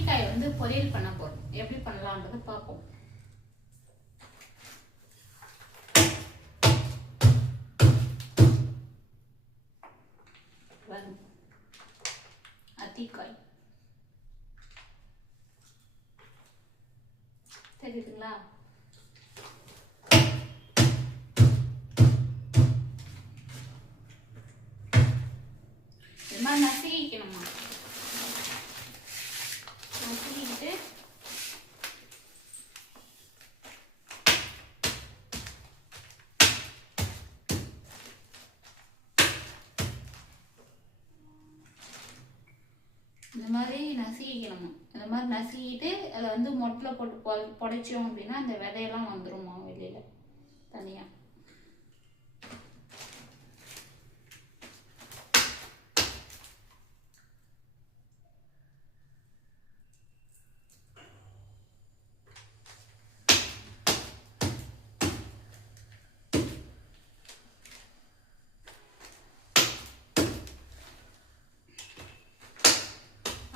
அத்திக்காய் வந்து பொரியல் பண்ண போறோம். எப்படி பண்ணலாம்ன்றதை பார்ப்போம். அத்திக்காய் தெரியுதுங்களா? இது மாதிரி நசுக்கிக்கணுமா? நசுக்கிக்கிட்டு இந்த மாதிரி நசுக்கிக்கணும். இந்த மாதிரி நசுக்கிட்டு அதை வந்து மொட்டில் போட்டு புடைச்சோம் அப்படின்னா அந்த விதையெல்லாம் வந்துருமா வெளியில தனியா.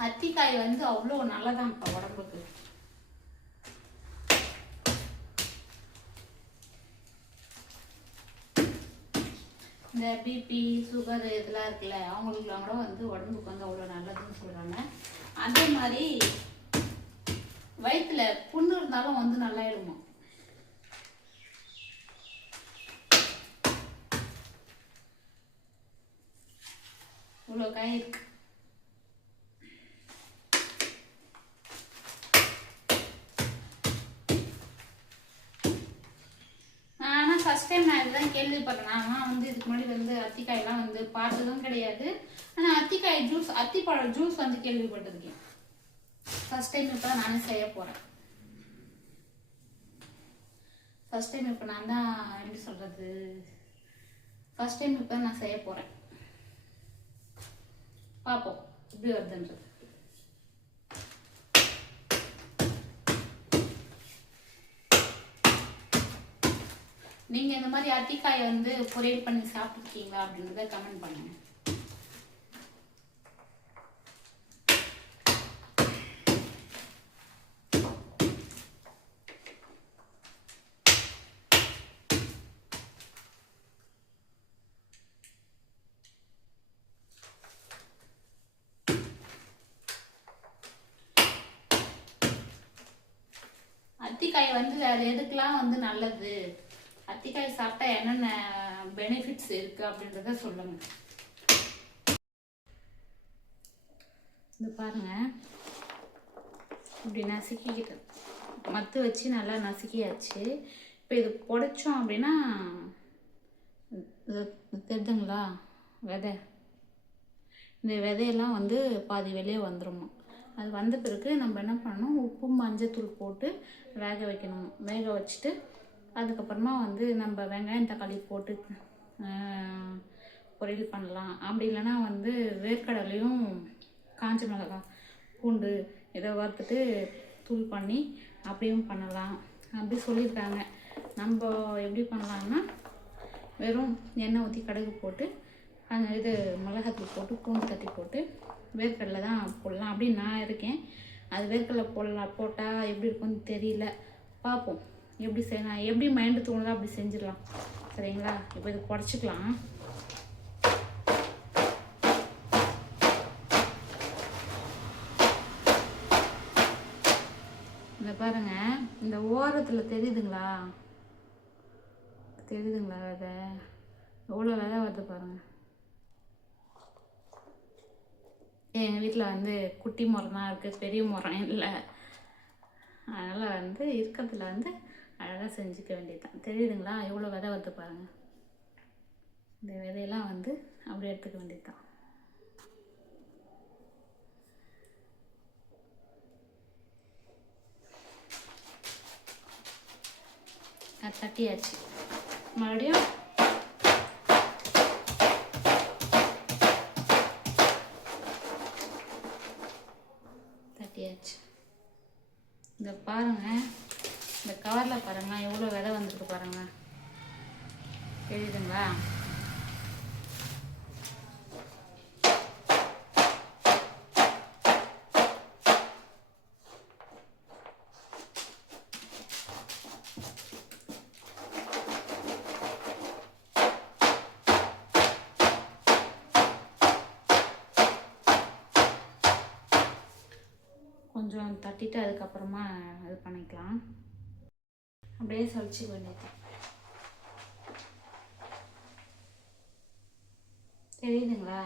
அத்திக்காய் வந்து அவ்வளோ நல்லதான்ப்பா உடம்புக்கு. இந்த பிபி சுகர் இதெல்லாம் இருக்குல்ல, அவங்களுக்குலாம் கூட வந்து உடம்புக்கு வந்து அவ்வளோ நல்லதுன்னு சொல்கிறாங்க. அதே மாதிரி வயிற்றுல புண்ணு இருந்தாலும் வந்து நல்லாயிடுமா. இவ்வளோ காய் இருக்கு. ஃபர்ஸ்ட் டைம் நான் இதுதான் கேள்விப்படுறேன். ஆனால் வந்து இதுக்கு முன்னாடி வந்து அத்திக்காயெல்லாம் வந்து பார்த்ததும் கிடையாது. ஆனால் அத்திக்காய் ஜூஸ், அத்திப்பழ ஜூஸ் வந்து கேள்விப்பட்டிருக்கேன். ஃபர்ஸ்ட் டைம் இப்போ நானே செய்ய போகிறேன். ஃபர்ஸ்ட் டைம் இப்போ நான் தான் எப்படி சொல்கிறது, ஃபர்ஸ்ட் டைம் இப்போ நான் செய்ய போகிறேன். பார்ப்போம் எப்படி வருதுன்றது. நீங்க இந்த மாதிரி அத்திக்காயை வந்து பொரியல் பண்ணி சாப்பிட்டுருக்கீங்களா அப்படின்றத கமெண்ட் பண்ணுங்க. அத்திக்காய் வந்து வேற எதுக்கெல்லாம் வந்து நல்லது, அத்திக்காய் சாப்பிட்டா என்னென்ன பெனிஃபிட்ஸ் இருக்கு அப்படின்றத சொல்லுங்க. இது பாருங்க, இப்படி நசுக்கிக்கிட்டு மத்து வச்சு நல்லா நசுக்கியாச்சு. இப்போ இது புடைச்சோம் அப்படின்னா தெரிதுங்களா விதை, இந்த விதையெல்லாம் வந்து பாதி வெளியே வந்துடுமா. அது வந்த பிறகு நம்ம என்ன பண்ணணும், உப்பு மஞ்சத்தூள் போட்டு வேக வைக்கணும். வேக வச்சுட்டு அதுக்கப்புறமா வந்து நம்ம வெங்காயம் தக்காளி போட்டு பொரியல் பண்ணலாம். அப்படி இல்லைன்னா வந்து வேர்க்கடலையும் காஞ்ச மிளகாய் பூண்டு இதை வறுத்துட்டு தூள் பண்ணி அப்படியும் பண்ணலாம். அப்படி சொல்லியிருக்காங்க. நம்ம எப்படி பண்ணலான்னா, வெறும் எண்ணெய் ஊற்றி கடுகு போட்டு இது மிளகாத்தூள் போட்டு பூண்டு தட்டி போட்டு வேர்க்கடலை தான் போடலாம் அப்படின்னு நான் இருக்கேன். அது வேர்க்கடலை போட்டால் எப்படி இருக்குன்னு தெரியல, பார்ப்போம். எப்படி செய்யலாம், எப்படி மைண்டு தோணுதோ அப்படி செஞ்சிடலாம். சரிங்களா? இப்போ இது புடச்சிக்கலாம். இந்த பாருங்க, இந்த ஓரத்தில் தெரியுதுங்களா விதை எவ்வளோ விதை வருது பாருங்க. எங்கள் வீட்டில் வந்து குட்டி மரம் தான் இருக்குது, பெரிய மரம் இல்லை. அதனால் வந்து இருக்கிறதுல வந்து அழகாக செஞ்சுக்க வேண்டியதுதான். தெரியுதுங்களா எவ்வளோ விதை வருது பாருங்கள். இந்த விதையெல்லாம் வந்து அப்படியே எடுத்துக்க வேண்டியதுதான். தட்டியாச்சு. மறுபடியும் தட்டியாச்சு. இந்த பாருங்க, இந்த கவரில் பாருங்க எவ்வளோ விதை வந்துருக்கு பாருங்க. தெரியுதுங்களா? கொஞ்சம் தட்டிட்டு அதுக்கப்புறமா இது பண்ணிக்கலாம். அப்படியே சளிச்சு வேண்டியது. தெரியுதுங்களா?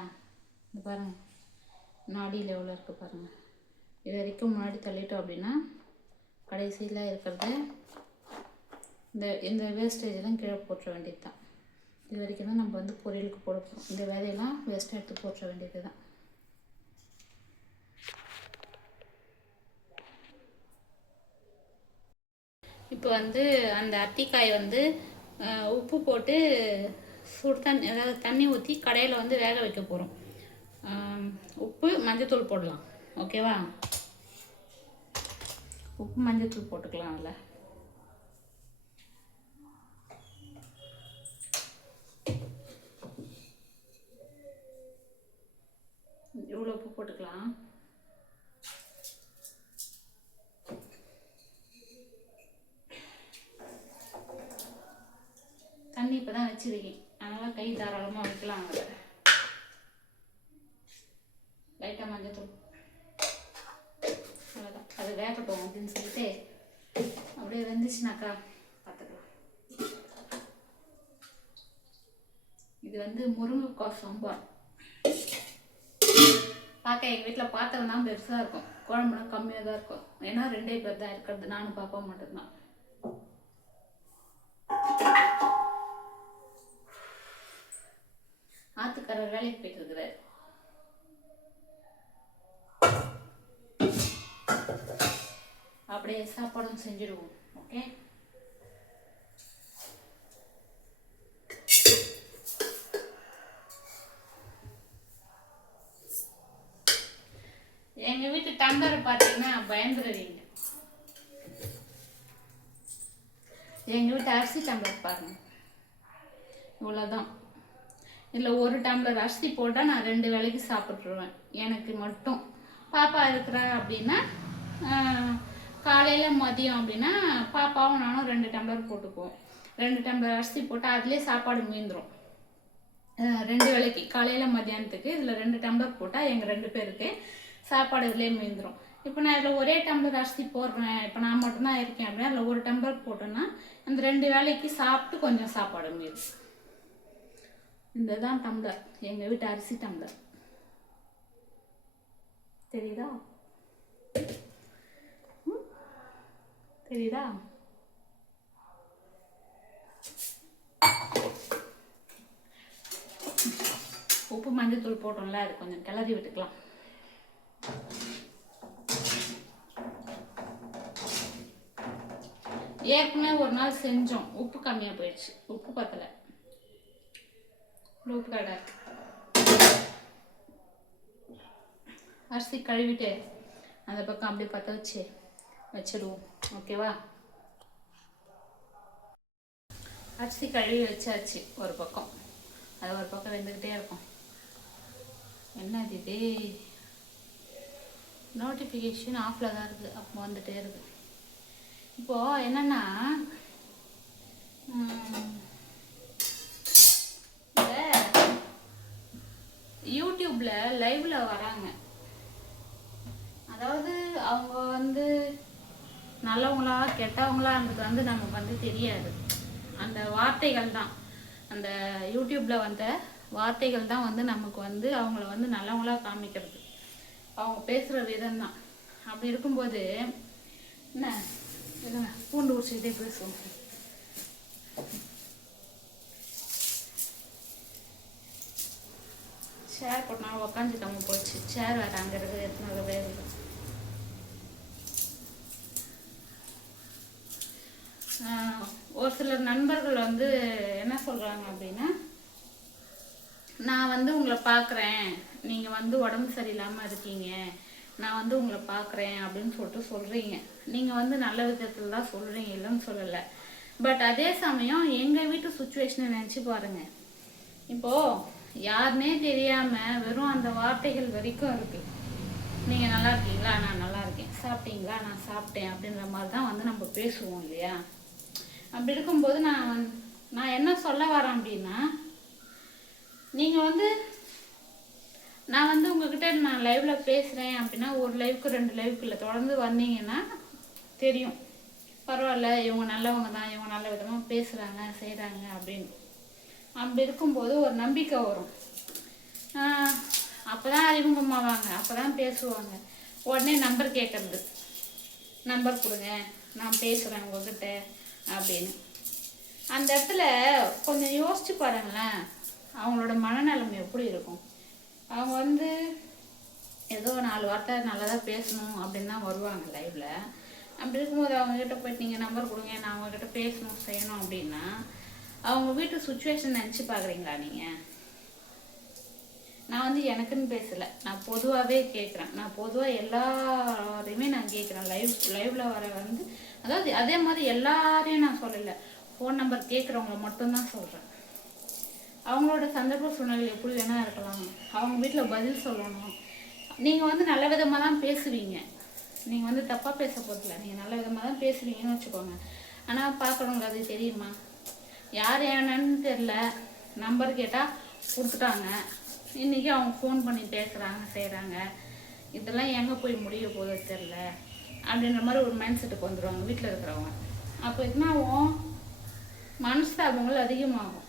இது பாருங்கள், நாடியில் எவ்வளோ இருக்குது பாருங்கள். இது வரைக்கும் முன்னாடி தள்ளிட்டோம் அப்படின்னா கடைசியில் இருக்கிறது இந்த வேஸ்டேஜெல்லாம் கீழே போட்டுற வேண்டியது தான். இது வரைக்கும் தான் நம்ம வந்து பொரியலுக்கு போட போகிறோம். இந்த வேலையெல்லாம் வேஸ்ட்டாக எடுத்து போட்டுற வேண்டியது தான். இப்போ வந்து அந்த அத்திக்காய் வந்து உப்பு போட்டு சுடு தண்ணி, அதாவது தண்ணி ஊற்றி கடையில் வந்து வேக வைக்க போகிறோம். உப்பு மஞ்சத்தூள் போடலாம். ஓகேவா? உப்பு மஞ்சத்தூள் போட்டுக்கலாம். அதில் இவ்வளோ உப்பு போட்டுக்கலாம். தண்ணி இப்போ தான் வச்சுருக்கேன், அதனால் கை தாராளமாக வைக்கலாம். அதில் லைட்டாக மஞ்சத்தூள், அவ்வளோதான். அது வேகட்டும் அப்படின்னு சொல்லிட்டு அப்படியே வெந்துச்சுனாக்கா பார்த்துக்கலாம். இது வந்து முருங்கைக்காய் சாம்பார். பார்க்க எங்கள் வீட்டில் பாத்திரம் தான் பெருசாக இருக்கும், குழம்புனா கம்மியாக தான் இருக்கும். ஏன்னா 2 பேர் தான் இருக்கிறது, நானும் பாப்பா மட்டும்தான். ஆத்துக்காரர் வேலைக்கு போயிட்டு இருக்கிறார். அப்படியே சாப்பாடும் செஞ்சிடுவோம். ஓகே, எங்க வீட்டு டம்ளர் பார்த்தீங்கன்னா பயந்துருவீங்க. எங்க வீட்டு அரிசி டம்ளர் பாருங்க, இவ்வளோதான். இதில் 1 டம்ளர் அரிசி போட்டால் நான் 2 வேளைக்கு சாப்பிட்ருவேன். எனக்கு மட்டும். பாப்பா இருக்கிறா அப்படின்னா காலையில் மதியம் அப்படின்னா பாப்பாவும் நானும் 2 டம்ளர் போட்டுக்குவோம். 2 டம்ளர் அரிசி போட்டால் அதுலேயே சாப்பாடு மீந்துடும். 2 வேளைக்கு காலையில் மதியானத்துக்கு இதில் 2 டம்ளர் போட்டால் எங்கள் 2 பேருக்கு சாப்பாடு இதுலேயே மீந்துடும். இப்போ நான் இதில் ஒரே டம்ளர் அரிசி போடுறேன், இப்போ நான் மட்டும்தான் இருக்கேன் அப்படின்னா அதில் 1 டம்ளர் போட்டோன்னா அந்த 2 வேளைக்கு சாப்பிட்டு கொஞ்சம் சாப்பாடு மீதும். இந்த தான் டம்ளர், எங்கள் வீட்டு அரிசி டம்ளர். தெரியுதா? தெரியுதா? உப்பு மஞ்சத்தூள் போட்டோம்ல, அது கொஞ்சம் கிளறி விட்டுக்கலாம். ஏற்கனவே ஒரு நாள் செஞ்சோம், உப்பு கம்மியாக போயிடுச்சு, உப்பு பத்தலை. உப்பு கடை அரிசி கழுவிட்டு அந்த பக்கம் அப்படியே பற்ற வச்சிடுவோம். ஓகேவா? அரிசி கழுவி வச்சாச்சு ஒரு பக்கம், அது ஒரு பக்கம் வெந்துக்கிட்டே இருக்கும். என்னது இது? நோட்டிஃபிகேஷன் ஆஃபில் தான் இருக்குது, அப்போ வந்துகிட்டே இருக்குது. இப்போது என்னென்னா யூடியூப்ல லைவ்ல வராங்க, அதாவது அவங்க வந்து நல்லவங்களா கெட்டவங்களான்றது வந்து நமக்கு வந்து தெரியாது. அந்த வார்த்தைகள் தான், அந்த யூடியூப்ல வந்த வார்த்தைகள் தான் வந்து நமக்கு வந்து அவங்கள வந்து நல்லவங்களா காமிக்கிறது, அவங்க பேசுகிற விதம் தான். அப்படி இருக்கும்போது என்ன பூண்டு உரிச்சுக்கிட்டே பேசுவோம். சேர் போட்டனால உக்காந்துக்காம போச்சு. சேர் வேறு அங்கே இருக்குது, எத்தனை இருக்குது. ஒரு சிலர் நண்பர்கள் வந்து என்ன சொல்கிறாங்க அப்படின்னா, நான் வந்து உங்களை பார்க்குறேன், நீங்கள் வந்து உடம்பு சரியில்லாமல் இருக்கீங்க, நான் வந்து உங்களை பார்க்குறேன் அப்படின்னு சொல்லிட்டு சொல்கிறீங்க. நீங்கள் வந்து நல்ல விதத்தில் தான் சொல்கிறீங்க, இல்லைன்னு சொல்லலை. பட் அதே சமயம் எங்கள் வீட்டு சுச்சுவேஷனை நினச்சி பாருங்கள். இப்போது யாருன்னே தெரியாமல் வெறும் அந்த வார்த்தைகள் வரைக்கும் இருக்குது. நீங்கள் நல்லா இருக்கீங்களா? நான் நல்லா இருக்கேன். சாப்பிட்டீங்களா? நான் சாப்பிட்டேன். அப்படின்ற மாதிரி தான் வந்து நம்ம பேசுவோம் இல்லையா? அப்படி இருக்கும்போது நான் என்ன சொல்ல வரேன் அப்படின்னா, நீங்கள் வந்து நான் வந்து உங்ககிட்ட நான் லைவில் பேசுகிறேன் அப்படின்னா ஒரு லைவுக்கு 2 லைவுக்கு இல்லை, தொடர்ந்து வந்தீங்கன்னா தெரியும். பரவாயில்ல, இவங்க நல்லவங்க தான், இவங்க நல்ல விதமாக பேசுகிறாங்க செய்கிறாங்க அப்படின்னு. அப்படி இருக்கும்போது ஒரு நம்பிக்கை வரும். அப்போ தான் அறிமுகமாவாங்க, அப்போ தான் பேசுவாங்க. உடனே நம்பர் கேட்குறது, நம்பர் கொடுங்க நான் பேசுகிறேன் உங்ககிட்ட அப்படின்னு. அந்த இடத்துல கொஞ்சம் யோசிச்சு பாருங்களேன், அவங்களோட மனநிலைமை எப்படி இருக்கும். அவங்க வந்து ஏதோ 4 வார்த்தை நல்லதாக பேசணும் அப்படின்னு தான் வருவாங்க லைவில். அப்படி இருக்கும்போது அவங்கக்கிட்ட போயிட்டு நீங்கள் நம்பர் கொடுங்க நான் அவங்கக்கிட்ட பேசணும் செய்யணும் அப்படின்னா அவங்க வீட்டு சுச்சுவேஷன் நினச்சி பார்க்குறீங்களா நீங்கள்? நான் வந்து எனக்குன்னு பேசலை, நான் பொதுவாகவே கேட்குறேன். நான் பொதுவாக எல்லாரையுமே நான் கேட்குறேன். லைவில் வர வந்து அதாவது அதே மாதிரி எல்லாரையும் நான் சொல்லலை, ஃபோன் நம்பர் கேட்குறவங்கள மட்டும்தான் சொல்கிறேன். அவங்களோட சந்தர்ப்ப சூழ்நிலை எப்படி வேணால் இருக்கலாம், அவங்க வீட்டில் பதில் சொல்லணும். நீங்கள் வந்து நல்ல விதமாக தான் பேசுவீங்க, நீங்கள் வந்து தப்பாக பேச போதில்லை, நீங்கள் நல்ல விதமாக தான் பேசுவீங்கன்னு வச்சுக்கோங்க. ஆனால் பார்க்குறவங்க அது தெரியுமா? யார் என்னன்னு தெரில, நம்பர் கேட்டால் கொடுத்துட்டாங்க, இன்றைக்கி அவங்க ஃபோன் பண்ணி பேசுகிறாங்க செய்கிறாங்க. இதெல்லாம் எங்கே போய் முடிய போதோ தெரில அப்படின்ற மாதிரி ஒரு மைண்ட் செட்டுக்கு வந்துடுவாங்க வீட்டில் இருக்கிறவங்க. அப்போ என்னாகும், மனஸ்தாபங்கள் அதிகமாகும்.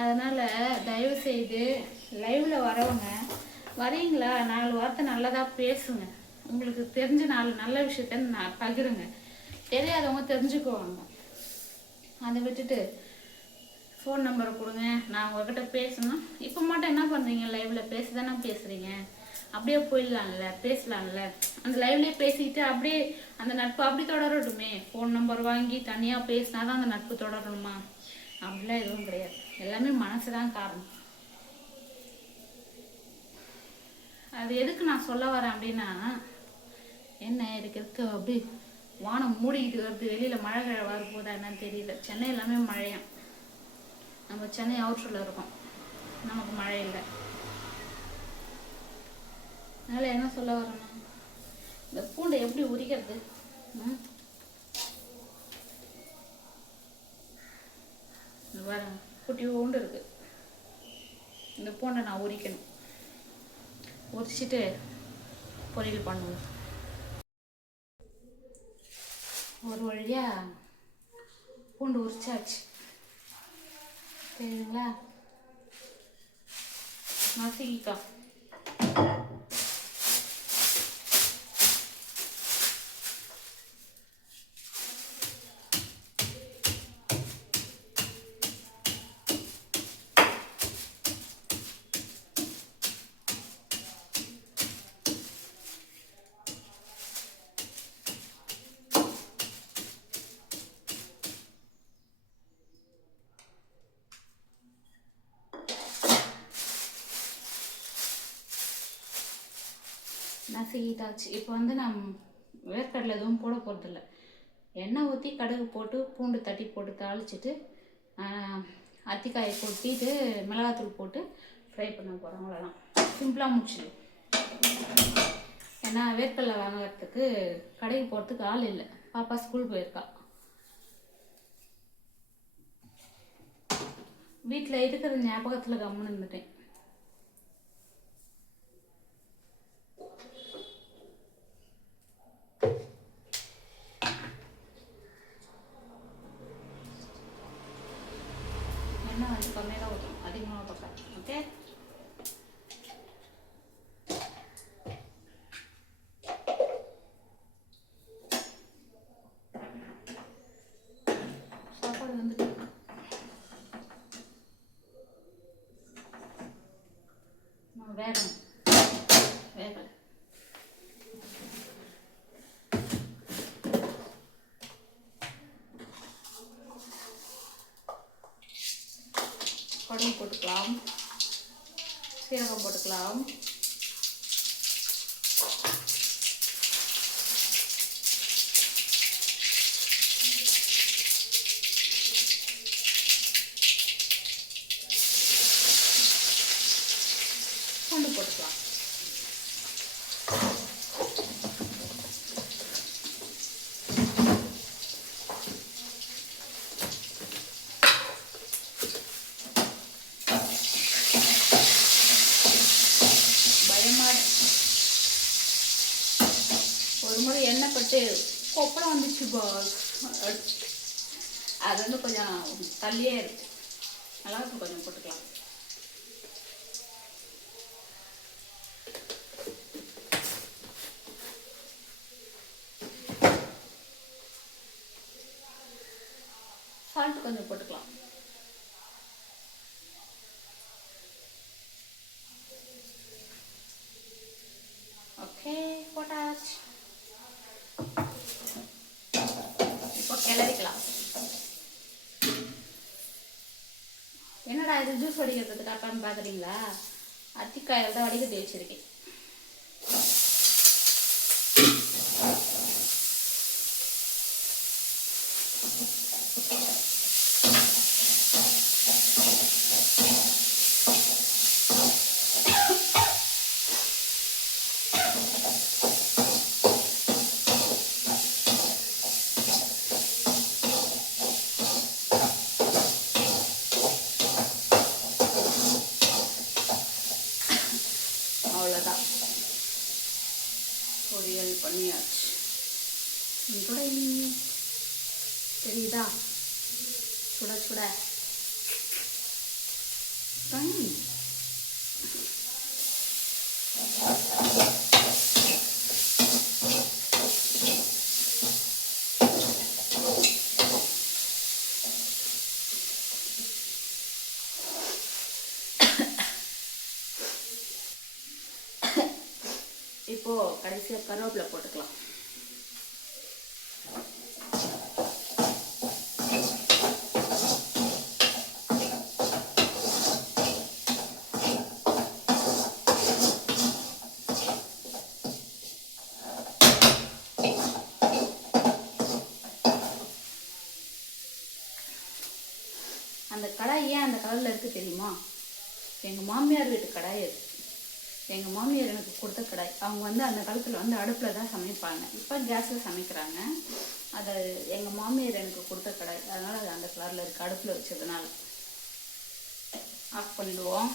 அதனால் தயவுசெய்து லைவில் வரவங்க வரீங்களா, 4 வார்த்தை நல்லதாக பேசுங்க. உங்களுக்கு தெரிஞ்ச 4 நல்ல விஷயத்த பகிருங்க, தெரியாதவங்க தெரிஞ்சுக்குவாங்க. அதை விட்டுட்டு ஃபோன் நம்பரை கொடுங்க நான் உங்ககிட்ட பேசணும். இப்போ மட்டும் என்ன பண்ணுறீங்க, லைவில் பேச தானே பேசுகிறீங்க, அப்படியே போயிடலாம்ல, பேசலாம்ல. அந்த லைவ்லேயே பேசிக்கிட்டு அப்படியே அந்த நட்பு அப்படி தொடரட்டுமே. ஃபோன் நம்பர் வாங்கி தனியாக பேசினா தான் அந்த நட்பு தொடரணுமா? அப்படிலாம் எதுவும் கிடையாது. எல்லாமே மனசு தான் காரணம். அது எதுக்கு நான் சொல்ல வரேன் அப்படின்னா, என்ன இருக்கு அப்படி வானம் மூடிக்கிட்டு வருது, வெளியில் மழை கிழ வரப்போதா என்னன்னு தெரியல. சென்னை எல்லாமே மழையாம். நம்ம சென்னை அவுட்டரில் இருக்கோம், நமக்கு மழை இல்லை. அதனால் என்ன சொல்ல வரேன்னா, இந்த பூண்டை எப்படி உரிக்கிறது? இந்த பாருங்க, குட்டி உண்டு இருக்குது. இந்த பூண்டை நான் உரிக்கணும், உரிச்சிட்டு பொரியல் பண்ணுவோம். ஒரு வழியாக பூண்டு உரிச்சாச்சு சரிங்களா. நசுக்கிக்கா நசுக்கிட்டாச்சு. இப்போ வந்து நான் வேர்க்கடலை எதுவும் போட போகிறதில்ல. எண்ணெய் ஊற்றி கடுகு போட்டு பூண்டு தட்டி போட்டு தாளிச்சிட்டு அத்திக்காயை கொட்டிட்டு மிளகாத்தூள் போட்டு ஃப்ரை பண்ண போகிறோம். அவ்வளோதான், சிம்பிளாக முடிச்சு. ஏன்னா வேர்க்கடலை வாங்குறதுக்கு கடைக்கு போகிறதுக்கு ஆள் இல்லை, பாப்பா ஸ்கூல் போயிருக்கா. வீட்டில் இருக்கிற ஞாபகத்தில் கம்முன்னு இருந்துட்டேன். எண்ணெய் வந்து கம்மியாக தான் ஊற்றணும், அதிகமாக ஊற்றக்கூடாது. ஓகே, சாப்பாடு வந்துட்டு வேகணும், வேகலை. கடுகு போட்டுக்கலாம், சீரகம் போட்டுக்கலாம், பூண்டு போட்டுக்கலாம். ஒரு முறை எண்ணெய் பட்டு கொப்பளம் வந்துச்சு பாஸ். அது வந்து கொஞ்சம் தள்ளியே இருக்கு, நல்லா இருக்கும். கொஞ்சம் போட்டுக்கலாம். சால்ட் கொஞ்சம் போட்டுக்கலாம். ஓகே, போட்டாச்சு. இப்போ கிளறிக்கலாம். என்னடா இது ஜூஸ் வடிக்கிறதுக்கு காட்டான்னு பார்க்குறீங்களா? அத்திக்காயில் தான் வடிகட்டி வச்சுருக்கேன். அவ்வளோதான், பொரியல் பண்ணியாச்சு. தெரியுதா? சுட சுட இப்போ கடைசியாக கருவேப்பிலை போட்டுக்கலாம். அந்த கடாய் ஏன் அந்த கலரில் இருக்குது தெரியுமா? எங்கள் மாமியார் வீட்டு கடாய் அது. எங்கள் மாமியார் எனக்கு கொடுத்த கடாய். அவங்க வந்து அந்த காலத்தில் வந்து அடுப்பில் தான் சமைப்பாங்க. இப்போ கேஸில் சமைக்கிறாங்க. அது எங்கள் மாமியார் எனக்கு கொடுத்த கடாய், அதனால் அது அந்த கலரில் இருக்குது, அடுப்பில் வச்சதுனால. ஆஃப் பண்ணிடுவோம்.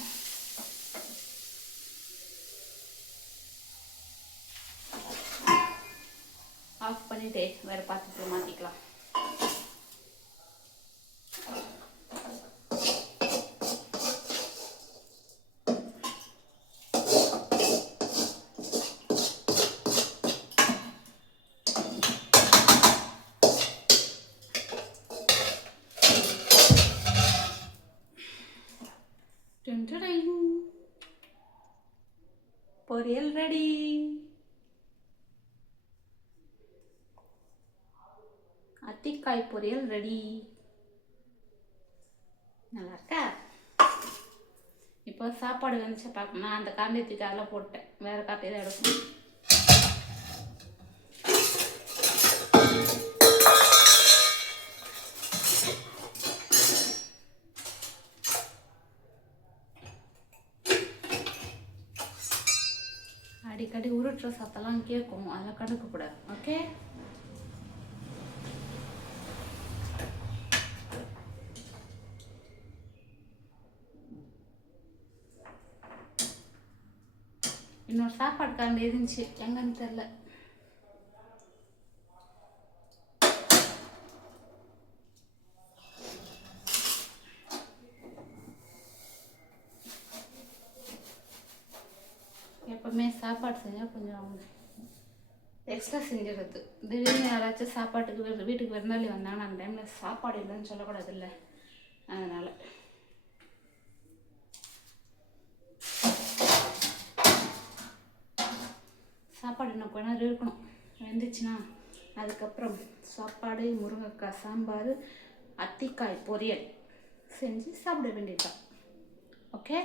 ஆஃப் பண்ணிவிட்டு வேறு பாத்திரத்தில் மாற்றிக்கலாம். பொரியல் ரெடி. அத்திக்காய் பொரியல் ரெடி. நல்லா இருக்கா? இப்போ சாப்பாடு வந்துச்சு பார்க்கணும். நான் அந்த காண்டியத்துக்கு அதெல்லாம் போட்டேன், வேறு காப்பி தான் எடுக்கணும். அடிக்கடி உருட்டுற சத்தெல்லாம் கேட்கும், அதெல்லாம் கடுக்கக்கூடாது. ஓகே, இன்னொரு சாப்பாடு கரண்டி இருந்துச்சு, எங்கன்னு தெரில. எப்பவுமே சாப்பாடு செஞ்சால் கொஞ்சம் எக்ஸ்ட்ரா செஞ்சிடுறது. திடீர்னு யாராச்சும் சாப்பாட்டுக்கு வீட்டுக்கு விருந்தாளி வந்தாங்கன்னா அந்த டைமில் சாப்பாடு இல்லைன்னு சொல்லக்கூடாது இல்லை, அதனால். சாப்பாடு இன்னும் கொஞ்ச நேரம் இருக்கணும், வெந்துச்சுன்னா அதுக்கப்புறம் சாப்பாடு, முருங்கைக்காய் சாம்பார், அத்திக்காய் பொரியல் செஞ்சு சாப்பிட வேண்டியதுதான். ஓகே.